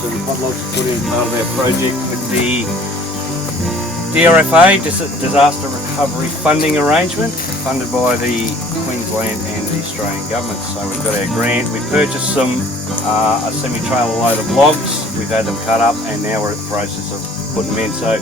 So the podlogs are put in part of our project with the DRFA, Disaster Recovery Funding Arrangement, funded by the Queensland and the Australian government. So we've got our grant, we purchased some a semi-trailer load of logs, we've had them cut up and now we're in the process of putting them in. So